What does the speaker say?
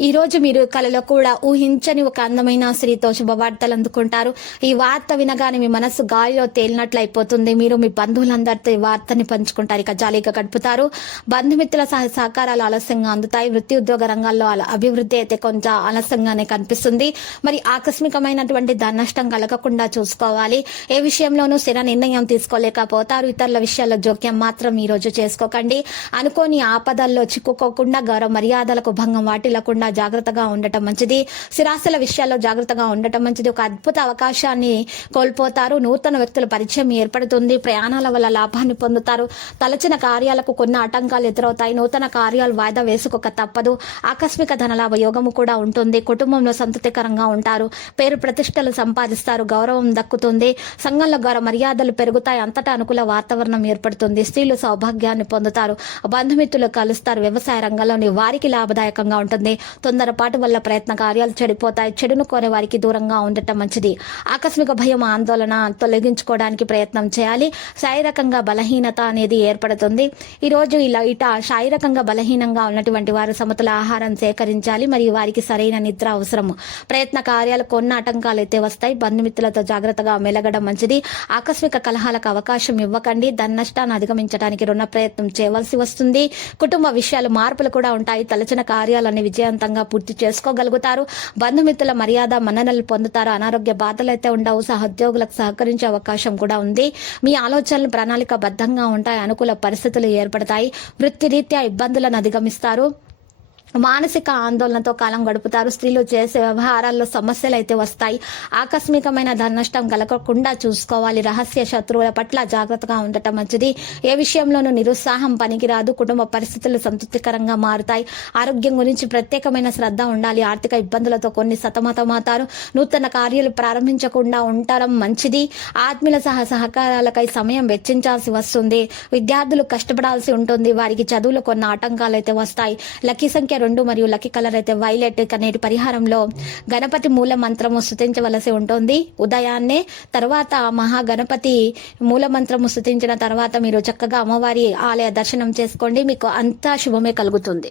ఈ రోజు మీరు కలలో కూడా ఊహించని ఒక అందమైన స్త్రీతో శుభవార్తలు అందుకుంటారు. ఈ వార్త వినగానే మీ మనసు గాలిలో తేలినట్లు అయిపోతుంది మీరు మీ బంధువులందరితో ఈ వార్తని పంచుకుంటారు. ఇక జాలీగా గడుపుతారు. బంధుమిత్రుల సహ సహకారాలు ఆలస్యంగా అందుతాయి. వృత్తి ఉద్యోగ రంగాల్లో అభివృద్ధి అయితే కొంచెం ఆలస్యంగానే కనిపిస్తుంది. మరి ఆకస్మికమైనటువంటి ధన నష్టం కలగకుండా చూసుకోవాలి. ఏ విషయంలోనూ స్థిర నిర్ణయం తీసుకోలేకపోతారు. ఇతరుల విషయాల్లో జోక్యం మాత్రం ఈ రోజు చేసుకోకండి. అనుకోని ఆపదల్లో చిక్కుకోకుండా గౌరవ మర్యాదలకు భంగం వాటిల్లకుండా జాగ్రత్తగా ఉండటం మంచిది. స్థిరాస్తుల విషయాల్లో జాగ్రత్తగా ఉండటం మంచిది. ఒక అద్భుత అవకాశాన్ని కోల్పోతారు. నూతన వ్యక్తుల పరిచయం ఏర్పడుతుంది. ప్రయాణాల వల్ల లాభాన్ని పొందుతారు. తలచిన కార్యాలకు కొన్ని ఆటంకాలు ఎదురవుతాయి. నూతన కార్యాలు వాయిదా వేసుకోక తప్పదు. ఆకస్మిక ధనలాభ యోగము కూడా ఉంటుంది. కుటుంబంలో సంతృప్తికరంగా ఉంటారు. పేరు ప్రతిష్టలు సంపాదిస్తారు. గౌరవం దక్కుతుంది. సంఘంలో గౌరవ మర్యాదలు పెరుగుతాయి. అంతటా అనుకూల వాతావరణం ఏర్పడుతుంది. స్త్రీలు సౌభాగ్యాన్ని పొందుతారు. బంధుమిత్రులు కలుస్తారు. వ్యవసాయ రంగంలోని వారికి లాభదాయకంగా ఉంటుంది. తొందరపాటు వల్ల ప్రయత్న కార్యాలు చెడిపోతాయి. చెడును కోరే వారికి దూరంగా ఉండటం మంచిది. ఆకస్మిక భయం ఆందోళన తొలగించుకోవడానికి ప్రయత్నం చేయాలి. శారీరకంగా బలహీనత అనేది ఏర్పడుతుంది. ఈరోజు ఇలా ఇట శారీరకంగా బలహీనంగా ఉన్నటువంటి వారు సమతుల ఆహారం సేకరించాలి. మరియు వారికి సరైన నిద్ర అవసరము ప్రయత్న కార్యాలు కొన్ని ఆటంకాలు అయితే వస్తాయి. బంధుమిత్రులతో జాగ్రత్తగా మెలగడం మంచిది. ఆకస్మిక కలహాలకు అవకాశం ఇవ్వకండి. ధన నష్టాన్ని అధిగమించడానికి రుణ ప్రయత్నం చేయవలసి వస్తుంది. కుటుంబ విషయాలు మార్పులు కూడా ఉంటాయి. తలచిన కార్యాలన్నీ విజయవంతంగా పూర్తి చేసుకోగలుగుతారు. బంధుమిత్రుల మర్యాద మన్ననలు పొందుతారు. అనారోగ్య బాధలు అయితే ఉండవు. సహోద్యోగులకు సహకరించే అవకాశం కూడా ఉంది. మీ ఆలోచనలు ప్రణాళికబద్ధంగా ఉంటాయి. అనుకూల పరిస్థితులు ఏర్పడతాయి. వృత్తిరీత్యా ఇబ్బందులను అధిగమిస్తారు. మానసిక ఆందోళనతో కాలం గడుపుతారు. స్త్రీలు చేసే వ్యవహారాల్లో సమస్యలు అయితే వస్తాయి. ఆకస్మికమైన ధన నష్టం కలగకుండా చూసుకోవాలి. రహస్య శత్రువుల పట్ల జాగ్రత్తగా ఉండటం మంచిది. ఏ విషయంలోనూ నిరుత్సాహం పనికిరాదు. కుటుంబ పరిస్థితులు సంతృప్తికరంగా మారుతాయి. ఆరోగ్యం గురించి ప్రత్యేకమైన శ్రద్ధ ఉండాలి. ఆర్థిక ఇబ్బందులతో కొన్ని సతమతమవుతారు. నూతన కార్యాలు ప్రారంభించకుండా ఉండటం మంచిది. ఆత్మీయుల సహ సహకారాలకై సమయం వెచ్చించాల్సి వస్తుంది. విద్యార్థులు కష్టపడాల్సి ఉంటుంది. వారికి చదువులు కొన్ని ఆటంకాలు అయితే వస్తాయి. లక్కీ సంఖ్య రెండు మరియు లక్కీ కలర్ అయితే వైలెట్ ఇక నేటి పరిహారంలో గణపతి మూల మంత్రము స్థుతించవలసి ఉంటుంది. ఉదయాన్నే తర్వాత మహాగణపతి మూల మంత్రము స్థుతించిన తర్వాత మీరు చక్కగా అమ్మవారి ఆలయ దర్శనం చేసుకోండి. మీకు అంతా శుభమే కలుగుతుంది.